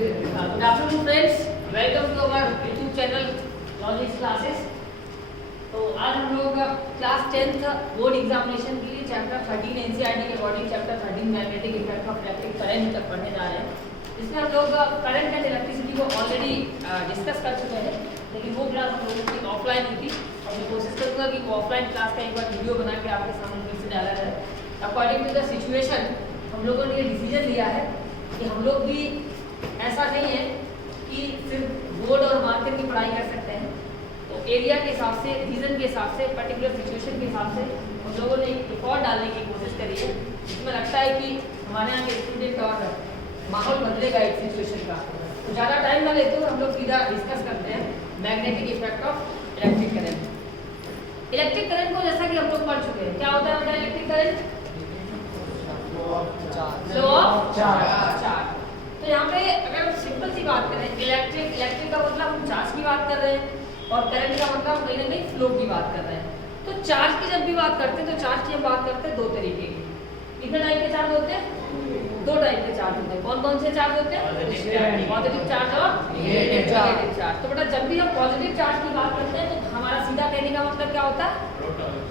Good afternoon friends, welcome to our YouTube channel Logics Classes। तो आज हम लोग क्लास 10th बोर्ड एग्जामिनेशन के लिए चैप्टर 13 एनसीईआरटी के according chapter 13 magnetic effect of electric current तक पढ़ने जा रहे हैं। इसमें हम लोग करंट एंड इलेक्ट्रिसिटी को ऑलरेडी डिस्कस कर चुके हैं, लेकिन वो क्लास हम लोगों की ऑफलाइन हुई थी और मैं कोशिश करूँगा कि ऑफलाइन क्लास का एक बार वीडियो बना के आपके सामने फिर से डाला जाए। अकॉर्डिंग टू द सिचुएशन हम लोगों ने ये डिसीजन लिया है कि हम लोग भी ऐसा नहीं है कि सिर्फ बोर्ड और मार्कर की पढ़ाई कर सकते हैं, तो एरिया के हिसाब से, रीजन के हिसाब से, पर्टिकुलर सिचुएशन के हिसाब से हम लोगों ने एक रिकॉर्ड डालने की कोशिश करी है, जिसमें लगता है कि हमारे यहाँ के स्टूडेंट और माहौल बदलेगा एक सिचुएशन का। तो ज़्यादा टाइम ना लेते हुए हम लोग सीधा डिस्कस करते हैं magnetic effect of electric current. Electric current को जैसा कि हम लोग पढ़ चुके हैं, क्या होता है बेटा electric current? Flow of charge. तो यहाँ पे अगर हम सिंपल सी बात करें, इलेक्ट्रिक का मतलब हम चार्ज की बात कर रहे हैं और करंट का मतलब कहीं ना कहीं फ्लो की बात कर रहे हैं। तो चार्ज की जब भी बात करते हैं तो चार्ज की हम बात करते हैं दो तरीके की। कितने टाइप के चार्ज होते हैं? दो टाइप के चार्ज होते हैं। कौन कौन से चार्ज होते हैं? पॉजिटिव चार्ज और नेगेटिव चार्ज। तो बेटा जब भी हम पॉजिटिव चार्ज की बात करते हैं तो हमारा सीधा कहने का मतलब क्या होता है?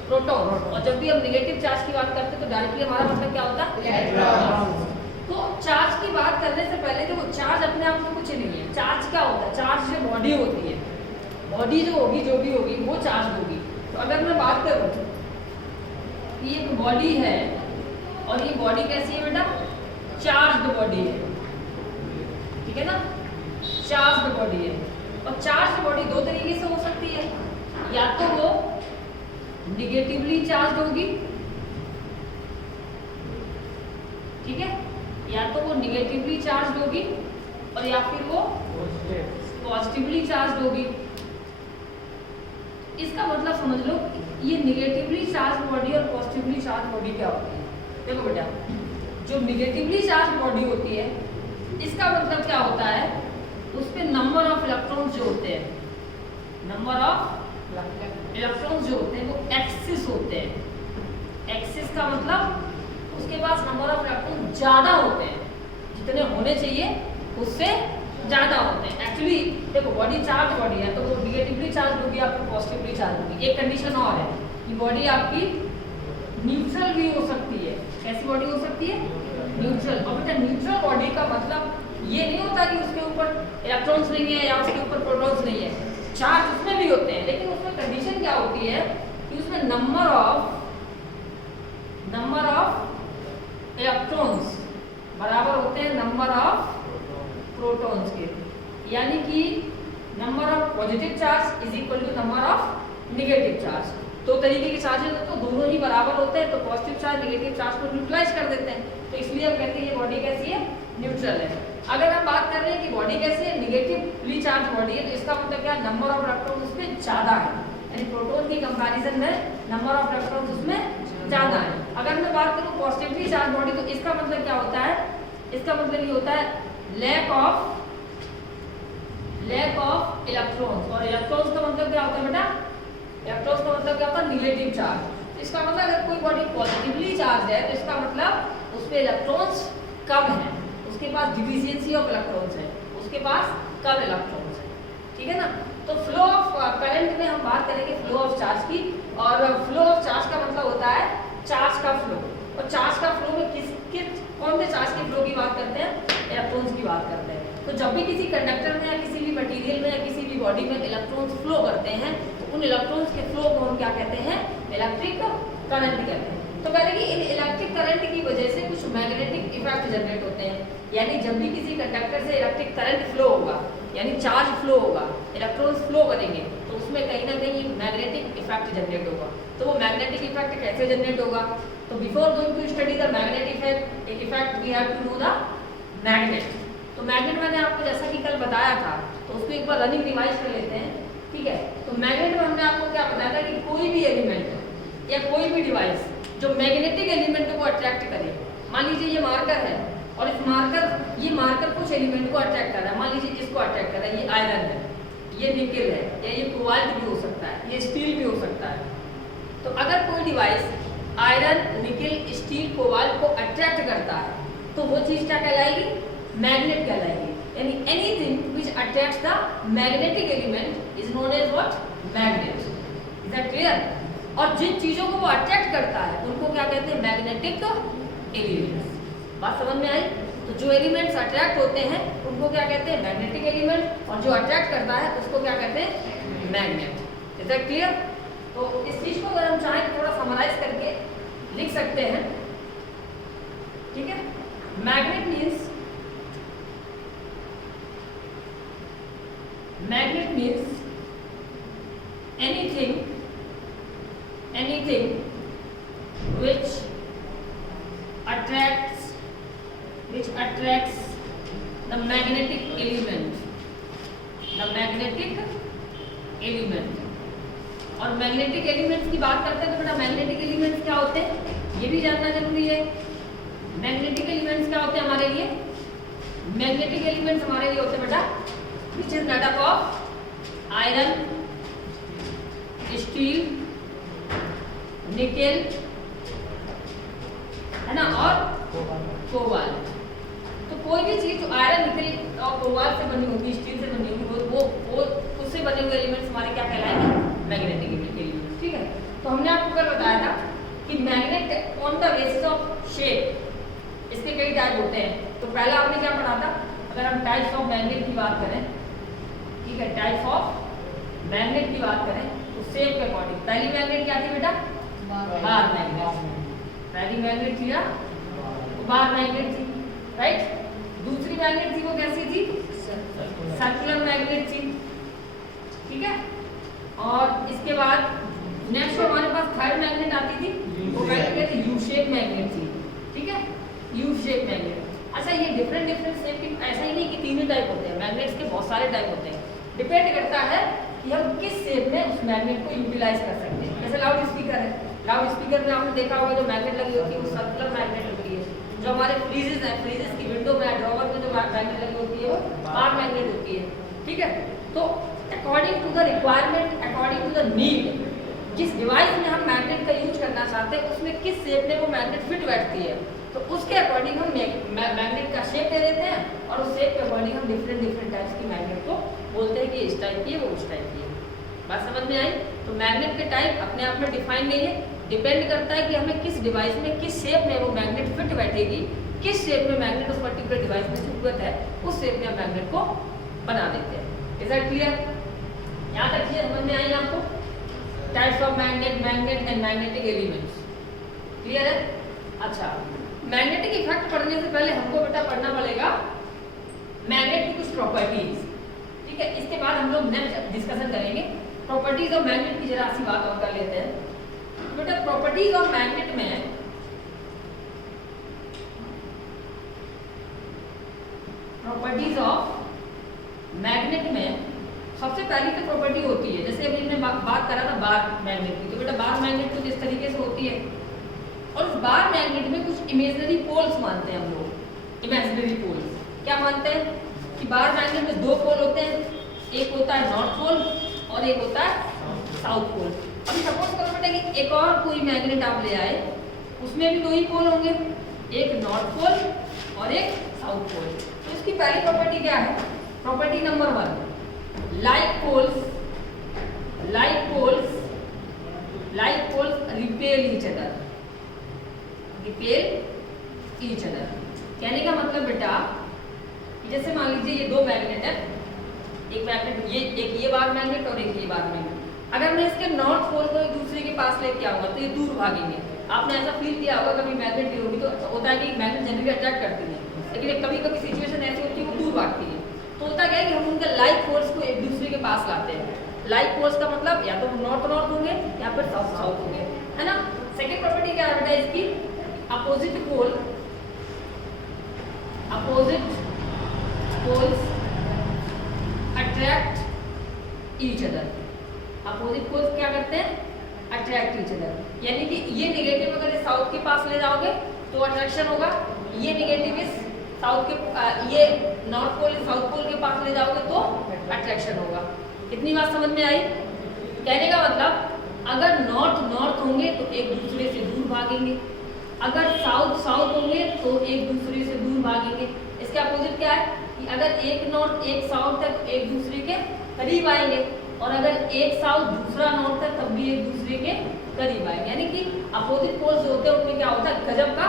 प्रोटॉन। और जब भी हम नेगेटिव चार्ज की बात करते हैं तो डायरेक्टली हमारा मतलब क्या होता है? इलेक्ट्रॉन। तो चार्ज की बात करने से पहले देखो, चार्ज अपने आप में कुछ नहीं है। चार्ज क्या होता है? चार्ज जो बॉडी होती है, बॉडी जो होगी, जो भी होगी वो चार्ज होगी। तो अगर मैं बात करूं कि एक बॉडी है और ये बॉडी कैसी है बेटा? चार्ज्ड बॉडी है, ठीक है ना? चार्ज्ड बॉडी है। और चार्ज्ड बॉडी दो तरीके से हो सकती है, या तो वो निगेटिवली चार्ज होगी, ठीक है, या तो वो निगेटिवली चार्ज होगी और या फिर वो पॉजिटिवली चार्ज होगी। इसका मतलब समझ लो, ये निगेटिवली चार्ज बॉडी और पॉजिटिवली चार्ज बॉडी क्या होती है? देखो बेटा, जो निगेटिवली चार्ज बॉडी होती है इसका मतलब क्या होता है? उस पे नंबर ऑफ इलेक्ट्रॉन्स जो होते हैं, नंबर ऑफ इलेक्ट्रॉन्स जो होते हैं वो एक्सिस होते हैं। एक्सिस का मतलब उसके पास नंबर ऑफ इलेक्ट्रॉन ज्यादा होते हैं, जितने होने चाहिए उससे ज्यादा होते हैं। एक्चुअली देखो, बॉडी चार्ज बॉडी है तो वो निगेटिवली चार्ज होगी, आपको पॉजिटिवली चार्ज होगी। एक कंडीशन और है कि बॉडी आपकी न्यूट्रल भी हो सकती है। कैसी बॉडी हो सकती है? न्यूट्रल। और बेटा न्यूट्रल बॉडी का मतलब ये नहीं होता कि उसके ऊपर इलेक्ट्रॉन्स नहीं है या उसके ऊपर प्रोटॉन्स नहीं है। चार्ज उसमें भी होते हैं, लेकिन उसमें कंडीशन क्या होती है कि उसमें नंबर ऑफ इलेक्ट्रॉन्स बराबर होते हैं नंबर ऑफ प्रोटॉन्स के। यानी कि number of positive charge is equal to number of negative charge. दो तरीके के चार्जेस तो दोनों ही बराबर होते हैं, तो पॉजिटिव चार्ज नेगेटिव चार्ज को न्यूट्रलाइज कर देते हैं। तो इसलिए हम कहते हैं ये बॉडी कैसी है? न्यूट्रल है। अगर हम बात कर रहे हैं कि बॉडी कैसी है? निगेटिवली चार्ज बॉडी है, तो इसका मतलब क्या? नंबर ऑफ इलेक्ट्रॉन उसमें ज्यादा है, यानी प्रोटॉन की कंपैरिजन में नंबर ऑफ इलेक्ट्रॉन उसमें ज्यादा है। अगर मैं बात करूं पॉजिटिवली चार्ज बॉडी, तो इसका मतलब क्या होता है? इसका मतलब ये होता है लैक ऑफ इलेक्ट्रॉन्स। और इलेक्ट्रॉन्स का मतलब क्या होता है बेटा? इलेक्ट्रॉन्स का मतलब क्या होता है? Negative charge. तो इसका मतलब अगर कोई बॉडी पॉजिटिवली चार्ज है तो इसका मतलब उस पे इलेक्ट्रॉन्स कम है, उसके पास डिफिशियंसी ऑफ इलेक्ट्रॉन्स है, उसके पास कम इलेक्ट्रॉन्स है, ठीक है ना? तो फ्लो ऑफ करंट में हम बात करेंगे फ्लो ऑफ चार्ज की। और फ्लो ऑफ चार्ज का मतलब होता है चार्ज का फ्लो। और चार्ज का फ्लो में कौन से चार्ज के फ्लो की बात करते हैं? इलेक्ट्रॉन्स की बात करते हैं। तो जब भी किसी कंडक्टर में या किसी भी मटेरियल में या किसी भी बॉडी में इलेक्ट्रॉन्स फ्लो करते हैं तो उन इलेक्ट्रॉन्स के फ्लो को हम क्या कहते हैं? इलेक्ट्रिक करंट कहते हैं। तो कह रहे कि इन इलेक्ट्रिक करंट की वजह से कुछ मैग्नेटिक इफेक्ट जनरेट होते हैं। यानी जब भी किसी कंडक्टर से इलेक्ट्रिक करंट फ्लो होगा, यानी चार्ज फ्लो होगा, इलेक्ट्रॉन्स फ्लो करेंगे, तो उसमें कहीं ना कहीं मैग्नेटिक इफेक्ट जनरेट होगा। तो वो मैग्नेटिक इफेक्ट कैसे जनरेट होगा? तो before going to study the magnetic effect we have to know the magnet. तो मैग्नेट मैंने आपको जैसा कि कल बताया था, तो उसको एक बार रनिंग रिवाइज कर लेते हैं, ठीक है? तो मैग्नेट में हमने आपको क्या बताया था कि कोई भी एलिमेंट या कोई भी डिवाइस जो मैग्नेटिक एलिमेंट को अट्रैक्ट करे, मान लीजिए ये मार्कर है और ये मार्कर कुछ एलिमेंट को अट्रैक्ट कर रहा है, मान लीजिए इसको अट्रैक्ट कर रहा है, ये आयरन है, ये निकेल है, या ये कोबाल्ट भी हो सकता है, ये स्टील भी हो सकता है। तो अगर कोई device iron, nickel, steel, cobalt को अट्रैक्ट करता है तो वो चीज़ क्या कहलाएगी? मैग्नेट कहलाएगी। यानी anything which attracts the magnetic element is known as what? Magnet. Is that clear? और जिन चीजों को वो अट्रैक्ट करता है उनको क्या कहते हैं? Magnetic elements. बात समझ में आई? तो जो एलिमेंट्स अट्रैक्ट होते हैं उनको क्या कहते हैं? Magnetic element. और जो अट्रैक्ट करता है उसको क्या कहते हैं? मैग्नेट। Is that clear? तो इस चीज को अगर हम चाहें तो थोड़ा समराइज करके लिख सकते हैं, ठीक है? Magnet means anything which attracts the magnetic element, और मैग्नेटिक एलिमेंट्स की बात करते हैं तो बेटा मैग्नेटिक एलिमेंट्स क्या होते हैं ये भी जानना जरूरी है। मैग्नेटिक एलिमेंट्स क्या होते हैं हमारे लिए? मैग्नेटिक एलिमेंट्स हमारे लिए होते हैं बेटा which is made up of iron, steel, nickel, है ना, और कोबाल्ट। तो कोई भी चीज जो आयरन, निकेल और कोबाल्ट से बनी होगी, स्टील से बनी होगी, वो उससे बने हुए एलिमेंट्स हमारे क्या कहलाएंगे? Magnetic elements. ठीक है? तो हमने आपको कल बताया था कि magnet on the basis of shape इसके कई टाइप होते हैं। तो पहला आपने क्या पढ़ा था? अगर हम टाइप्स ऑफ मैग्नेट की बात करें, ठीक है, टाइप्स ऑफ मैग्नेट की बात करें तो शेप के अकॉर्डिंग पहली मैग्नेट क्या थी बेटा? Bar magnet. पहली मैग्नेट थी ना बार मैग्नेट थी, राइट? दूसरी मैग्नेट थी वो कैसी थी? सर्कुलर मैग्नेट थी, ठीक है? और इसके बाद नेक्स्ट हमारे पास थर्ड मैग्नेट आती थी, वो मैग्नेट यू शेप मैग्नेट थी, ठीक है? U shape magnet. अच्छा, ये डिफरेंट शेप की ऐसा ही नहीं कि तीन ही टाइप होते हैं, मैग्नेट्स के बहुत सारे टाइप होते हैं। डिपेंड करता है कि हम किस शेप में उस मैग्नेट को यूटिलाइज कर सकते हैं। जैसे लाउड स्पीकर है, लाउड स्पीकर में आपने देखा होगा जो मैग्नेट लगी होती है वो सर्कुलर मैग्नेट होती है। जो हमारे फ्रीजेस हैं, फ्रीजेस की विंडो में, ड्रॉवर में जो मैग्नेट लगी होती है वो बार मैग्नेट होती है, ठीक है? तो according to the requirement, according to the need, जिस डिवाइस में हम मैग्नेट का यूज करना चाहते हैं उसमें किस शेप में वो मैग्नेट फिट बैठती है, तो उसके अकॉर्डिंग हम मैग्नेट का शेप दे देते हैं और उस शेप के अकॉर्डिंग हम डिफरेंट टाइप्स की मैग्नेट को बोलते हैं कि इस टाइप की है, वो उस टाइप की है। बात समझ में आई? तो मैग्नेट के टाइप अपने आप में डिफाइन नहीं है, डिपेंड करता है कि हमें किस डिवाइस में, किस शेप में वो मैग्नेट फिट बैठेगी, किस शेप में मैग्नेट उस पर्टिकुलर डिवाइस में जरूरत है, उस शेप में हम मैग्नेट को बना देते हैं। Is that clear? यहाँ तक चीजें समझ में आई आपको? Types of magnet, magnet and magnetic elements. Clear है? अच्छा, मैग्नेटिक इफेक्ट पढ़ने से पहले हमको बेटा पढ़ना पड़ेगा मैग्नेट की कुछ प्रॉपर्टीज, ठीक है? इसके बाद हम लोग नेक्स्ट डिस्कशन करेंगे प्रॉपर्टीज ऑफ मैग्नेट की। जरा सी बात और कर लेते हैं बेटा। प्रॉपर्टीज ऑफ मैग्नेट में सबसे पहली तो प्रॉपर्टी होती है, जैसे अभी हमने बात करा था बार मैग्नेट की, तो बेटा बार मैग्नेट कुछ इस तरीके से होती है और उस बार मैग्नेट में कुछ इमेजिनरी पोल्स मानते हैं हम लोग। इमेजिनरी पोल्स क्या मानते हैं कि बार मैग्नेट में दो पोल होते हैं, एक होता है नॉर्थ पोल और एक होता है साउथ पोल। अभी सपोज करो बेटा कि एक और कोई मैग्नेट आप ले आए, उसमें भी दो ही पोल होंगे, एक नॉर्थ पोल और एक साउथ पोल। तो इसकी पहली प्रॉपर्टी क्या है? Property number 1, like poles repel each other। कहने का मतलब बेटा जैसे मान लीजिए ये दो मैग्नेट है, एक मैग्नेट ये बार मैग्नेट और एक ये बार मैग्नेट। अगर मैं इसके नॉर्थ पोल को एक दूसरे के पास लेके आऊंगा तो ये दूर भागेंगे। आपने ऐसा फील किया होगा कभी मैग्नेट की होगी तो होता है कि मैग्नेट जनरली अट्रैक्ट करती है, लेकिन कभी कभी सिचुएशन ऐसी होती है वो दूर भागती है। तो होता क्या है कि हम उनके लाइक फोर्स को एक दूसरे के पास लाते हैं। लाइक फोर्स का मतलब या तो नॉर्थ होंगे या फिर साउथ होंगे, है ना? सेकंड प्रॉपर्टी क्या है इसकी? Opposite poles attract each other. Opposite poles क्या करते हैं? Attract each other. यानी कि ये नेगेटिव अगर इस साउथ के पास ले जाओगे तो अट्रैक्शन होगा, ये नेगेटिव इस साउथ के ये नॉर्थ पोल साउथ पोल के पास ले जाओगे तो अट्रैक्शन होगा। इतनी बात समझ में आई? कहने का मतलब अगर नॉर्थ होंगे तो एक दूसरे से दूर भागेंगे, अगर साउथ होंगे तो एक दूसरे से दूर भागेंगे। इसके अपोजिट क्या है कि अगर एक नॉर्थ एक साउथ है तो एक दूसरे के करीब आएंगे, और अगर एक साउथ दूसरा नॉर्थ है तब भी एक दूसरे के करीब आएंगे। यानी कि अपोजिट पोल्स होते हैं उनमें क्या होता है, गजब का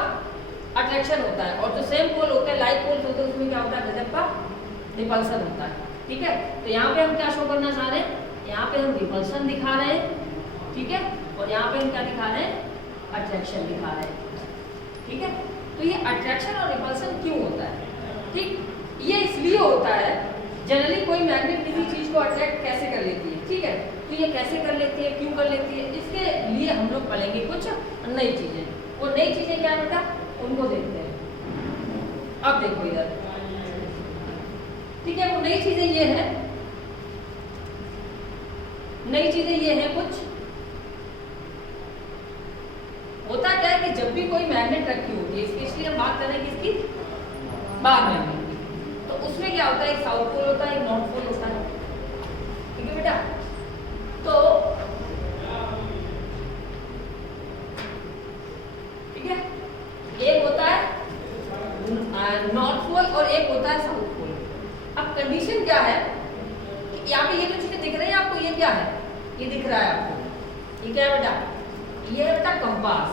अट्रैक्शन होता है, और जो सेम पोल होते हैं लाइक पोल्स होते हैं उसमें क्या होता है, गजब का रिपल्सन होता है। ठीक है, तो यहाँ पे हम क्या शो करना चाह रहे हैं, यहाँ पे हम रिपल्सन दिखा रहे हैं, ठीक है, और यहाँ पे हम क्या दिखा रहे हैं, अट्रैक्शन दिखा रहे हैं। ठीक है, तो ये अट्रैक्शन और रिपल्सन क्यों होता है, ठीक, ये इसलिए होता है, जनरली कोई मैग्नेट किसी चीज को अट्रैक्ट कैसे कर लेती है, ठीक है, तो ये कैसे कर लेती है, क्यों कर लेती है, इसके लिए हम लोग पढ़ेंगे कुछ नई चीजें। वो नई चीजें क्या बेटा, उनको देखते हैं। अब देखो इधर, ठीक है, वो नई चीजें ये है, नई चीजें ये है कुछ। होता क्या है कि जब भी कोई मैग्नेट रखी होती है, स्पेशली हम बात करें किसकी, बार मैग्नेट की, तो उसमें क्या होता है, एक साउथ पोल होता है, एक नॉर्थ पोल होता है। ठीक है बेटा, तो ठीक है, एक होता है नॉर्थ पोल और एक होता है साउथ पोल। अब कंडीशन क्या है, यहाँ पे ये जो चीजें दिख रही है आपको, ये क्या है, ये दिख रहा है आपको, ये क्या है बेटा, ये है बेटा कंपास।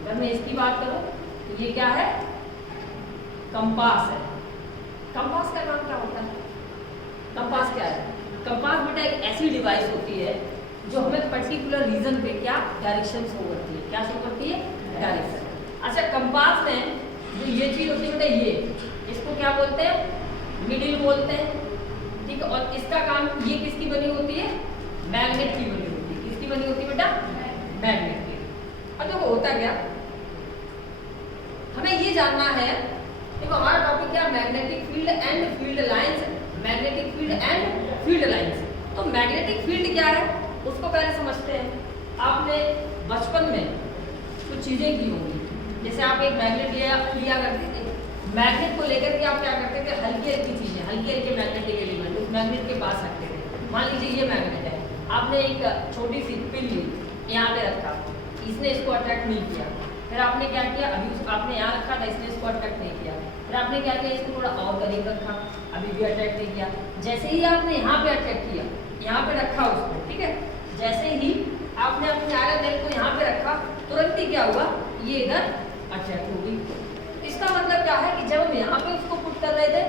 अगर मैं इसकी बात करूं तो ये क्या है, कंपास है। कंपास का नाम क्या होता है, कंपास क्या है, कंपास बेटा एक ऐसी डिवाइस होती है जो हमें पर्टिकुलर रीजन पे क्या डायरेक्शन शो करती है, क्या शो करती है, डायरेक्शन। अच्छा, कंपास में जो ये चीज होती है बेटा, ये इसको क्या बोलते हैं, मिडिल बोलते हैं। ठीक है, और इसका काम, ये किसकी बनी होती है, मैग्नेट की बनी होती है। किसकी बनी होती है बेटा, मैग्नेट की। अब देखो होता क्या, हमें ये जानना है, देखो हमारा टॉपिक क्या, magnetic field and field lines, magnetic field and field lines. तो मैग्नेटिक फील्ड क्या है उसको पहले समझते हैं। आपने बचपन में कुछ चीजें की होंगी, जैसे आप एक मैग्नेट लिया करते थे, मैग्नेट को लेकर के आप क्या करते थे, हल्की हल्की चीजें, हल्के हल्के मैग्नेटिक एलिमेंट उस मैग्नेट के पास रखते थे। मान लीजिए ये मैग्नेट है, आपने एक छोटी सी पिन ली, यहाँ पे रखा, इसने इसको अट्रैक्ट नहीं किया, फिर आपने क्या किया, अभी आपने यहाँ रखा था, इसने इसको अट्रैक्ट नहीं किया, फिर आपने क्या किया, इसको थोड़ा और करीब रखा, अभी भी अट्रैक्ट नहीं किया। जैसे ही आपने यहाँ पे अट्रैक्ट किया, यहाँ पे रखा उसको, ठीक है, जैसे ही आपने अपने आयरन नेल को यहाँ पे रखा, तुरंत ही क्या हुआ, ये इधर अट्रैक्ट हो गई। इसका मतलब क्या है कि जब हम यहाँ पे उसको पुट कर रहे थे,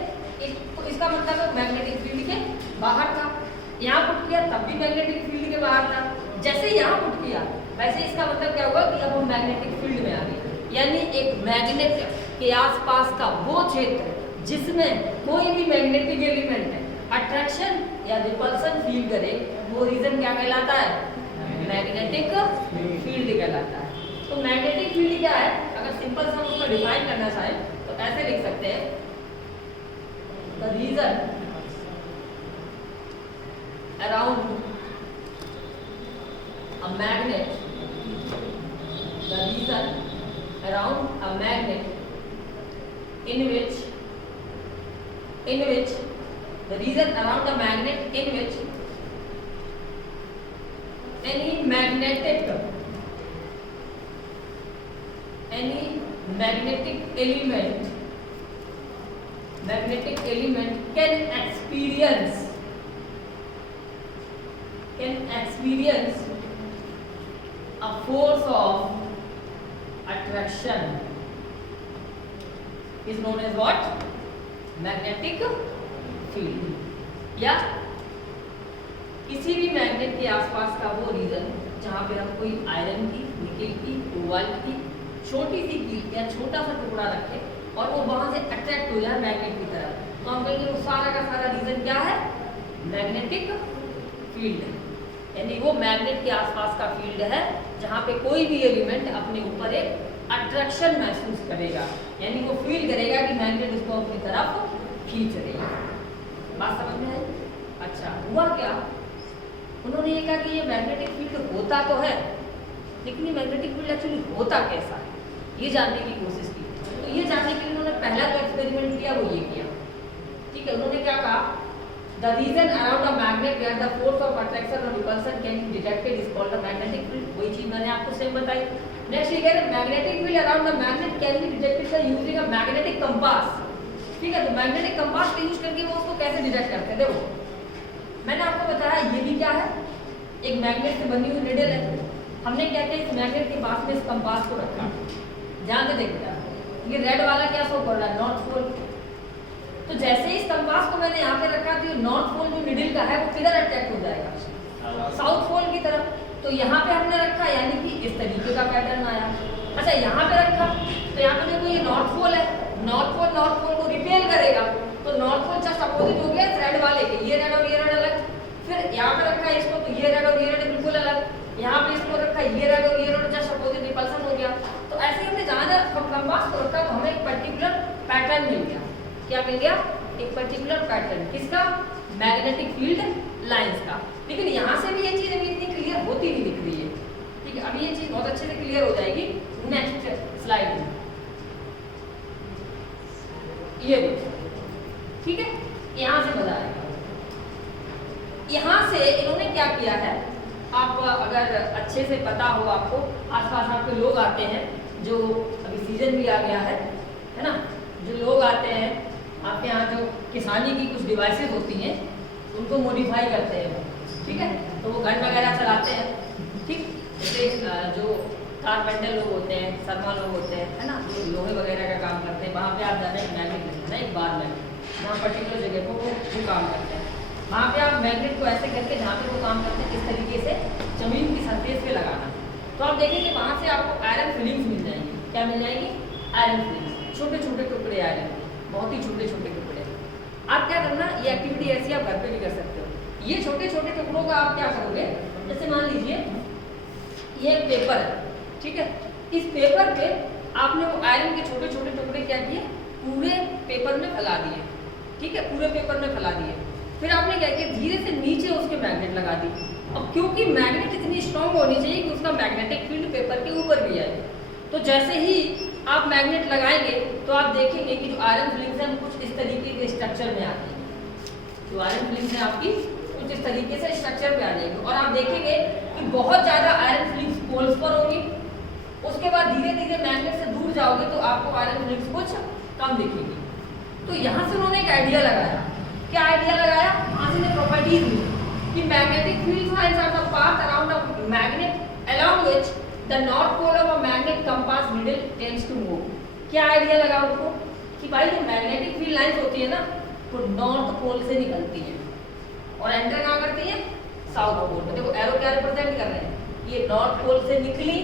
तो इसका मतलब मैग्नेटिक फील्ड के बाहर था, यहाँ पुट किया तब भी मैग्नेटिक फील्ड के बाहर था, जैसे यहाँ पुट किया वैसे इसका मतलब क्या हुआ कि अब हम मैग्नेटिक फील्ड में आ गए। यानी एक मैग्नेट के आसपास का वो क्षेत्र जिसमें कोई भी मैग्नेटिक एलिमेंट अट्रैक्शन या रिपल्सन फील करे, वो रीजन क्या कहलाता है, मैग्नेटिक फील्ड कहलाता है। तो मैग्नेटिक फील्ड क्या है, अगर सिंपल सा उसको डिफाइन करना चाहें तो ऐसे लिख सकते हैं, the region around a magnet, the reason around a magnet in which the reason around a magnet in which any magnetic element can experience a force of attraction is known as what, magnetic field। या किसी भी magnet के आसपास का वो reason जहाँ पे हम कोई आयरन की, निकेल की, कोबाल्ट की छोटी सी कील या छोटा सा टुकड़ा रखें और वो वहां से अट्रैक्ट हो जाए मैग्नेट की तरफ, तो हम कहेंगे वो सारा का सारा रीजन क्या है, मैग्नेटिक फील्ड। यानी वो मैग्नेट के आसपास का फील्ड है जहाँ पे कोई भी एलिमेंट अपने ऊपर एक अट्रैक्शन महसूस करेगा, यानी वो फील करेगा कि मैग्नेट उसको अपनी तरफ खींच रही है। बात समझ में आई? अच्छा, हुआ क्या, उन्होंने ये कहा कि ये मैग्नेटिक फील्ड होता तो है, लेकिन ये मैग्नेटिक फील्ड एक्चुअली होता कैसा है, ये जानने की कोशिश की। तो ये जानने के लिए उन्होंने पहला जो एक्सपेरिमेंट किया वो ये किया, ठीक है। उन्होंने क्या कहा, the region around a magnet where the force of attraction or repulsion can be detected is called the magnetic field। वही चीज मैंने आपको सेम बताई। नेक्स्ट ये कह रहे हैं magnetic field around the magnet can be detected by using a magnetic compass। ठीक है, तो मैग्नेटिक कंपास का यूज करके वो उसको कैसे डिटेक्ट करते हैं। देखो मैंने आपको बताया ये भी क्या है, एक मैग्नेट से बनी हुई निडल है। हमने क्या किया, इस मैग्नेट के पास में इस कंपास को रखा। ध्यान से देखिएगा, ये रेड वाला क्या शो कर रहा है, नॉर्थ पोल। तो जैसे ही इस कंपास को मैंने यहाँ पे रखा तो नॉर्थ पोल जो निडल का है वो किधर अट्रैक्ट हो जाएगा, साउथ पोल की तरफ। तो यहाँ पे हमने रखा यानी कि इस तरीके का पैटर्न आया। अच्छा यहाँ पे रखा तो यहाँ पे देखो ये नॉर्थ पोल है, नॉर्थ पोल को रिपेल करेगा। तो नॉर्थ पोल जस्ट अपोजिट हो गया रेड वाले के, ये रेड और ये रेड अलग। फिर यहाँ पे रखा है इसको तो ये रेड और ये रेड बिल्कुल अलग। यहाँ पे इसको रखा ये रेड और ये रेड जस्ट अपोजिट रिपल्सन हो गया। तो ऐसे ही हमने जहाँ कंपास को रखा तो हमें एक पर्टिकुलर पैटर्न मिल गया। क्या मिल गया, एक पर्टिकुलर पैटर्न किसका, मैग्नेटिक फील्ड लाइंस का। लेकिन यहाँ से भी ये चीज अभी इतनी क्लियर होती नहीं दिख रही है। ठीक है, अभी ये चीज बहुत अच्छे से क्लियर हो जाएगी नेक्स्ट स्लाइड में। ये ठीक है, यहाँ से मजा आएगा। यहाँ से इन्होंने क्या किया है, आप अगर अच्छे से पता हो, आपको आसपास आपके लोग आते हैं, जो अभी सीजन भी आ गया है ना, जो लोग आते हैं आपके यहाँ, जो किसानी की कुछ डिवाइसेस होती हैं उनको मॉडिफाई करते हैं, ठीक है। तो वो गन वगैरह चलाते हैं, ठीक। जैसे जो कारपेंटर लोग होते हैं, शर्मा लोग होते हैं, है ना, जो लोहे वगैरह का काम करते हैं, वहाँ पे आप जाना, एक मैग्नेट लेना एक बार में, वहाँ पर्टिकुलर जगह को वो काम करते हैं। वहाँ पे आप मैग्नेट को ऐसे करके जहाँ पे वो काम करते हैं इस तरीके से जमीन की सरफेस पे लगाना। तो आप देखेंगे वहाँ से आपको आयरन फिलिंग्स मिल जाएंगी। क्या मिल जाएगी, आयरन फिलिंग्स, छोटे छोटे टुकड़े आयरन, बहुत ही छोटे छोटे टुकड़े। आप क्या करना, ये एक्टिविटी ऐसी आप घर पे भी कर सकते हो। ये छोटे छोटे टुकड़ों का आप क्या करोगे, जैसे मान लीजिए ये पेपर है, ठीक है। इस पेपर पे आपने वो आयरन के छोटे छोटे टुकड़े क्या किए, पूरे पेपर में फैला दिए, ठीक है, पूरे पेपर में फैला दिए। फिर आपने क्या किया, धीरे से नीचे उसके मैग्नेट लगा दी। अब क्योंकि मैग्नेट इतनी स्ट्रांग होनी चाहिए कि उसका मैग्नेटिक फील्ड पेपर के ऊपर भी आए। तो जैसे ही आप मैग्नेट लगाएंगे तो आप देखेंगे कि जो आयरन फिलिंग्स हैं कुछ इस तरीके के स्ट्रक्चर में आती है। जो आयरन फिलिंग्स हैं आपकी कुछ इस तरीके से स्ट्रक्चर पे आ जाएगी, और आप देखेंगे कि बहुत ज़्यादा आयरन फिलिंग्स पोल्स पर होंगी। उसके बाद धीरे धीरे मैग्नेट से दूर जाओगे तो आपको आयरन फिलिंग्स कुछ कम दिखेगी। तो यहाँ से उन्होंने एक आइडिया लगाया। क्या आइडिया लगाया, आज ने प्रॉपर्टीज ली कि magnetic field lines are the path around a magnet along which the north pole of a magnet compass needle tends to move. क्या आइडिया लगा उनको कि भाई जो मैग्नेटिक फील्ड लाइंस होती है ना, वो नॉर्थ पोल से निकलती है और एंटर कहाँ करती है, साउथ पोल में। देखो एरो क्या रिप्रेजेंट कर रहे हैं, ये नॉर्थ पोल से निकली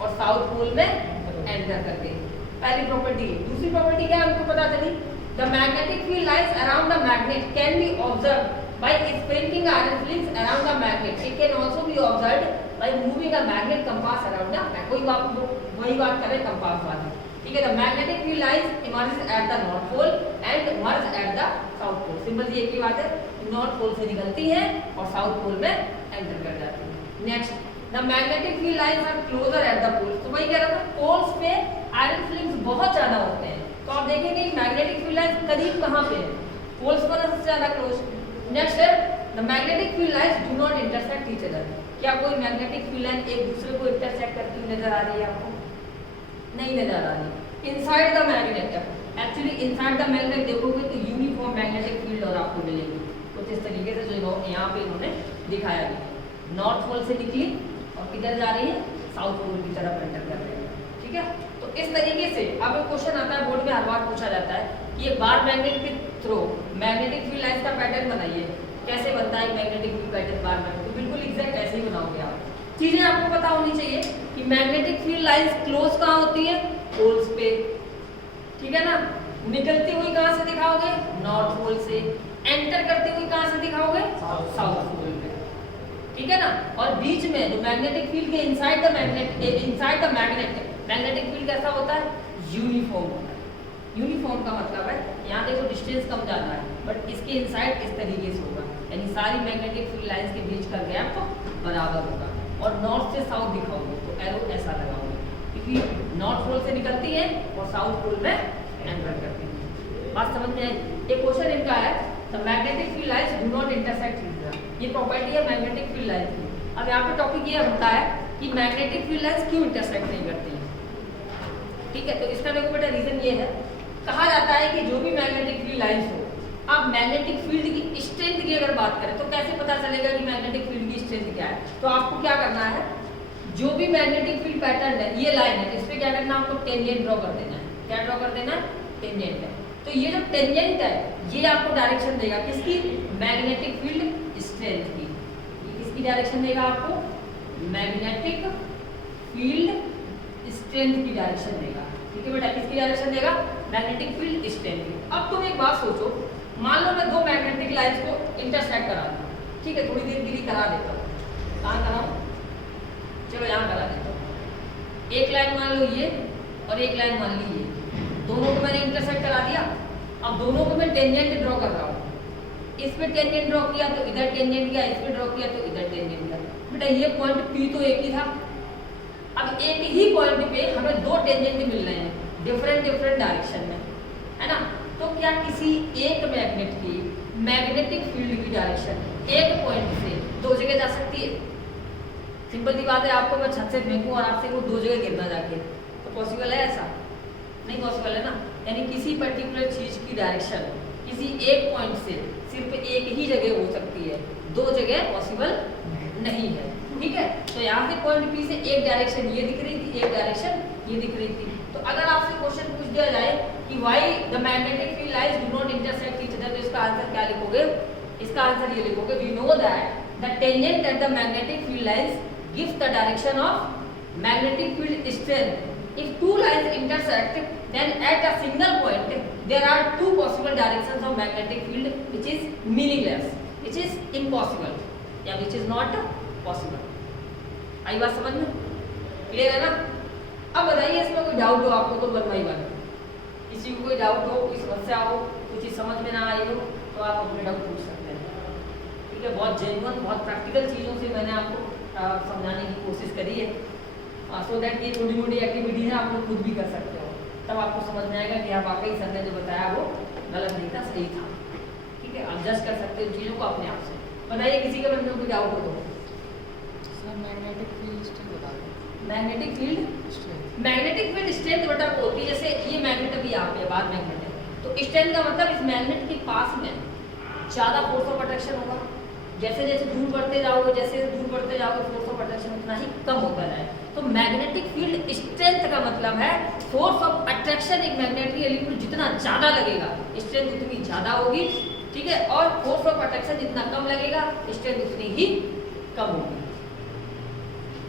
और साउथ पोल में एंटर कर गई। पहली प्रॉपर्टी। दूसरी प्रॉपर्टी क्या है हमको पता चली, the magnetic field lines around the magnet can be observed by sprinkling iron filings around the magnet. It can also be observed by moving a magnet compass around the magnet. वही बात करें compass वाली, ठीक है। the magnetic field lines emerges at the north pole and merge at the south pole. Simple ये की बात है, नॉर्थ पोल से निकलती है और साउथ पोल में एंटर कर जाती है। Next, the magnetic field lines are closer at the poles. तो वही कह रहा था, पोल्स पे आयरन फिलिंग्स बहुत ज्यादा होते हैं। तो आप देखेंगे मैग्नेटिक फील्ड लाइंस करीब कहाँ पे है, पोल्स पर सबसे ज्यादा क्लोज। नेक्स्ट है, the magnetic field lines do not intersect each other. क्या कोई मैग्नेटिक फील्ड लाइन एक दूसरे को इंटरसेक्ट करती हुई नजर आ रही है आपको, नहीं नजर आ रही। Inside the magnet, actually inside the magnet देखोगे तो यूनिफॉर्म मैग्नेटिक फील्ड और आपको मिलेगी कुछ इस तरीके से, जो यहाँ पे इन्होंने दिखाया गया। नॉर्थ पोल से निकली और किधर जा रही है, साउथ पोल की तरफ एंटर कर रही है, ठीक है। तो इस तरीके से अब एक क्वेश्चन आता है बोर्ड में, हर बार पूछा जाता है कि ये बार मैग्नेट के थ्रू मैग्नेटिक फील्ड लाइंस का पैटर्न बनाइए। कैसे बनता है magnetic field pattern bar magnet, तो बिल्कुल एग्जैक्ट ऐसे ही बनाओगे आप। चीजें आपको पता होनी चाहिए कि मैग्नेटिक फील्ड लाइंस क्लोज कहाँ होती है, पोल्स पे, ठीक है ना। निकलती हुई कहाँ से दिखाओगे, नॉर्थ पोल से। एंटर करती हुई कहाँ से दिखाओगे, साउथ पोल पे, ठीक है ना। और बीच में जो मैग्नेटिक फील्ड के inside the magnet magnetic field कैसा होता है, यूनिफॉर्म होता है। यूनिफॉर्म का मतलब है यहाँ देखो डिस्टेंस कम जाना है, बट इसके इनसाइड इस तरीके से होगा, यानी सारी मैग्नेटिक फील्ड लाइंस के बीच का गैप बराबर होगा। और नॉर्थ से साउथ दिखाओगे तो एरो ऐसा लगाओगे, क्योंकि नॉर्थ पोल से निकलती है और साउथ पोल में एंटर करती है। बात समझ में आई। एक क्वेश्चन इनका है, the magnetic field lines do not intersect each other. ये प्रॉपर्टी है मैग्नेटिक फील्ड लाइंस की। अब यहाँ पे टॉपिक ये होता है कि मैग्नेटिक फील्ड लाइंस क्यों इंटरसेक्ट नहीं करती है, ठीक है। तो इसका देखो बेटा रीजन ये है, कहा जाता रहा है कि जो भी मैग्नेटिक फील्ड लाइंस हो, अब मैग्नेटिक फील्ड की स्ट्रेंथ की अगर बात करें तो कैसे पता चलेगा कि मैग्नेटिक फील्ड की स्ट्रेंथ क्या है? तो आपको क्या करना है, जो भी मैग्नेटिक फील्ड पैटर्न है, ये लाइन है, इस पे क्या करना है, आपको टेंजेंट ड्रॉ कर देना है। क्या ड्रॉ कर देना है? टेंजेंट है। तो ये जो टेंजेंट है ये आपको डायरेक्शन देगा किसकी? मैग्नेटिक फील्ड स्ट्रेंथ की। ये किसकी डायरेक्शन देगा आपको? मैग्नेटिक फील्ड स्ट्रेंथ की डायरेक्शन देगा। ठीक है बेटा, किसकी डायरेक्शन देगा? मैग्नेटिक फील्ड स्ट्रेंथ की। अब तुम एक बात सोचो, मान लो मैं दो मैग्नेटिक लाइंस को इंटरसेक्ट करा दूं, ठीक है, थोड़ी देर के लिए करा देता हूँ। कहाँ कराऊं? चलो यहाँ करा देता हूँ। एक लाइन मान लो ये और एक लाइन मान ली ये, दोनों को मैंने इंटरसेक्ट करा दिया। अब दोनों को मैं टेंजेंट ड्रॉ कर रहा हूँ। इस पे टेंजेंट ड्रॉ किया तो इधर टेंजेंट किया, इस पे ड्रॉ किया तो इधर टेंजेंट किया। बेटा ये पॉइंट P तो एक ही था। अब एक ही पॉइंट पे हमें दो टेंजेंट मिल रहे हैं डिफरेंट डायरेक्शन में, है ना? तो क्या किसी एक मैग्नेट की मैग्नेटिक फील्ड की डायरेक्शन एक पॉइंट से दो जगह जा सकती है? सिंपल सी बात है, आपको मैं छत से फेंकूं और आपसे वो दो जगह गिरना जाके, तो पॉसिबल है? ऐसा नहीं पॉसिबल है ना। यानी किसी पर्टिकुलर चीज की डायरेक्शन किसी एक पॉइंट से सिर्फ एक ही जगह हो सकती है, दो जगह पॉसिबल नहीं है। ठीक है, तो यहाँ से पॉइंट P से एक डायरेक्शन ये दिख रही थी, एक डायरेक्शन ये दिख रही थी। तो अगर आपसे क्वेश्चन पूछ दिया जाए कि why the magnetic field lines do not intersect each other, तो इसका आंसर क्या लिखोगे? इसका आंसर ये लिखोगे, we know that the tangent at the magnetic field lines gives the direction of magnetic field strength. If two lines intersect, then at a single point there are two possible directions of magnetic field, which is meaningless, which is impossible, या which is not possible. आई बात समझ में? Clear है ना? अब बताइए इसमें कोई डाउट हो आपको तो 1 by 1, किसी को कोई डाउट हो, कोई समस्या हो, कोई चीज समझ में ना आई हो तो आप अपने डाउट पूछ सकते हैं। ठीक है, बहुत जेन्युइन, बहुत प्रैक्टिकल चीज़ों से मैंने आपको समझाने की कोशिश करी है, सो दैट ये छोटी मोटी एक्टिविटी है आप लोग खुद भी कर सकते हो, तब आपको समझ में आएगा कि आप वाकई सर ने जो बताया वो गलत नहीं था, सही था। ठीक है, आप जज कर सकते हो चीज़ों को अपने आप से। बताइए किसी के मन में कोई डाउट हो तो। मैग्नेटिक फील्ड स्ट्रेंथ बता दो। Magnetic field strength, magnetic field strength बटा होती है, जैसे ये मैग्नेट अभी यहाँ पे बाद मैग्नेट है, तो स्ट्रेंथ का मतलब इस मैग्नेट के पास में ज़्यादा फोर्स ऑफ अट्रैक्शन होगा। जैसे जैसे दूर बढ़ते जाओगे, जैसे दूर बढ़ते जाओगे फोर्स ऑफ अट्रैक्शन उतना ही कम होता जाए। तो मैग्नेटिक फील्ड स्ट्रेंथ का मतलब है फोर्स ऑफ अट्रैक्शन एक मैग्नेटिक एलिमेंट जितना ज़्यादा लगेगा स्ट्रेंथ उतनी ज़्यादा होगी। ठीक है, और फोर्स ऑफ अट्रैक्शन जितना कम लगेगा स्ट्रेंथ उतनी ही कम होगी।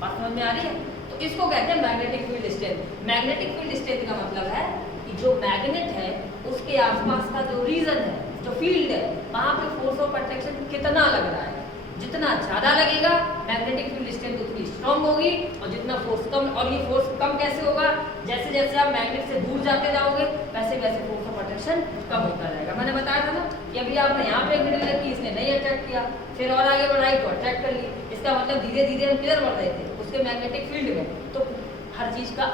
बात समझ में आ रही है? तो इसको कहते हैं magnetic field strength. Magnetic field strength का मतलब है कि जो मैग्नेट है उसके आसपास का जो रीजन है, जो फील्ड है, वहां पे फोर्स ऑफ अट्रैक्शन कितना लग रहा है, जितना ज्यादा लगेगा मैग्नेटिक फील्ड स्ट्रेंथ उतनी स्ट्रांग होगी, और जितना फोर्स कम, और ये फोर्स कम कैसे होगा? जैसे जैसे आप मैग्नेट से दूर जाते जाओगे वैसे वैसे फोर्स ऑफ अट्रैक्शन कम होता जाएगा। मैंने बताया था ना कि अभी आपने यहाँ पे एक नीडल रखी, इसने नहीं अट्रैक्ट किया, फिर और आगे बढ़ाई तो अट्रैक्ट कर ली। इसका मतलब धीरे धीरे हम किधर बढ़ रहे थे? उसके मैग्नेटिक फील्ड में। तो हर चीज का,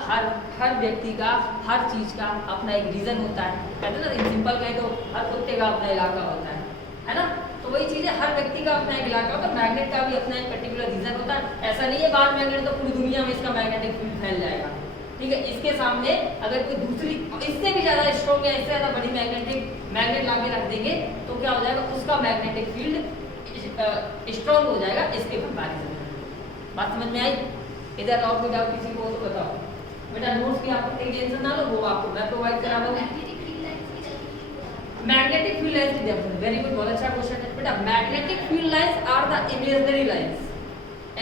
हर व्यक्ति का, हर चीज का अपना एक रीजन होता है। कहते हैं ना, सिंपल कहे तो हर कुत्ते का अपना इलाका होता है ना? तो वही चीज़ है, हर व्यक्ति का अपना एक इलाका होता है, मैग्नेट का भी अपना एक पर्टिकुलर रीजन होता है। ऐसा नहीं है बार मैग्नेट तो पूरी दुनिया में इसका मैग्नेटिक फील्ड फैल जाएगा। ठीक है, इसके सामने अगर कोई दूसरी इससे भी ज़्यादा स्ट्रॉन्ग या इससे ज़्यादा बड़ी मैग्नेट ला के रख देंगे तो क्या हो जाएगा? उसका मैग्नेटिक फील्ड स्ट्रॉन्ग हो जाएगा इसके कंपैरिजन में। बात समझ में आई? इधर और कोई डाउट किसी को हो तो बताओ। बेटा नोट्स की आपको टेंशन ना लो, वो आपको मैं प्रोवाइड करा दूंगा। मैग्नेटिक फील्ड लाइंस की डेफिनेशन, वेरी गुड, बहुत अच्छा क्वेश्चन है बेटा। Magnetic field lines are the imaginary lines.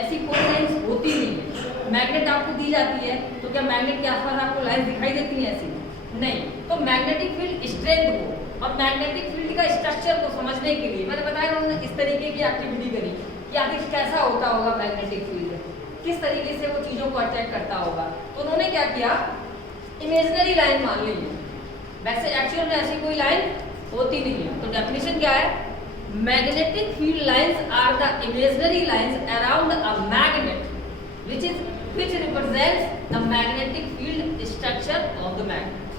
ऐसी कोई लाइंस होती नहीं है। मैग्नेट आपको दी जाती है तो क्या मैग्नेट के आसपास आपको लाइंस दिखाई देती हैं? ऐसी नहीं। तो मैग्नेटिक फील्ड स्ट्रेंथ को और मैग्नेटिक फील्ड का स्ट्रक्चर को समझने के लिए मैंने बताया उन्होंने इस तरीके की एक्टिविटी करी कि आखिर कैसा होता होगा मैग्नेटिक फील्ड, किस तरीके से वो चीज़ों को अट्रैक्ट करता होगा। तो उन्होंने क्या किया? इमेजिनरी लाइन मान ली है, वैसे एक्चुअल में ऐसी कोई लाइन होती नहीं है। तो डेफिनेशन क्या है? Magnetic field lines are the imaginary lines around a magnet which represents the magnetic field structure of the magnet।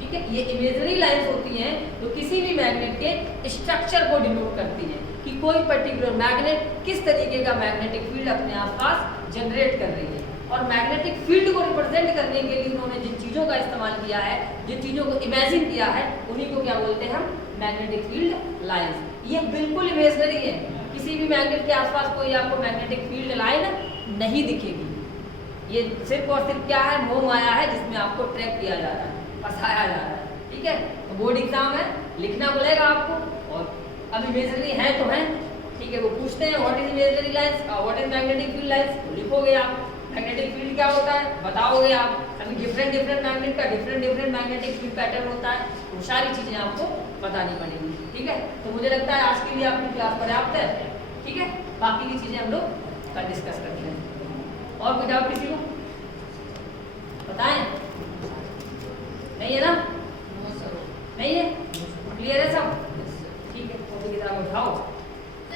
ठीक है, ये इमेजिनरी लाइंस होती हैं जो किसी भी मैग्नेट के स्ट्रक्चर को डिनोट करती हैं कि कोई पर्टिकुलर मैग्नेट किस तरीके का मैग्नेटिक फील्ड अपने आसपास जनरेट कर रही है। और मैग्नेटिक फील्ड को रिप्रेजेंट करने के लिए उन्होंने जिन चीज़ों चीज़ों का इस्तेमाल किया है, जिन चीज़ों को इमेजिन किया है, उन्हीं को क्या बोलते हैं हम? Magnetic field lines. ये बिल्कुल इमेजिनरी है, किसी भी मैग्नेट के आसपास कोई आपको मैग्नेटिक फील्ड लाइन नहीं दिखेगी। ये सिर्फ और सिर्फ क्या है? मोह माया है, जिसमें आपको ट्रैप किया जा रहा है, फंसाया जा रहा है। ठीक है, तो बोर्ड एग्जाम है, लिखना बोलेगा आपको, और अब इमेजिनरी है तो है, ठीक है। वो पूछते हैं what is imaginary lines, what is magnetic field lines, तो लिखोगे आप। मैग्नेटिक फील्ड क्या होता है बताओगे आप। अभी डिफरेंट मैग्नेट का डिफरेंट मैग्नेटिक फील्ड पैटर्न होता है, वो सारी चीज़ें आपको बतानी पड़ेगी। ठीक है, तो मुझे लगता है आज के लिए आपकी क्लास पर्याप्त है। ठीक है, बाकी की चीज़ें हम लोग कल डिस्कस करते हैं। और कोई डाउट किसी को?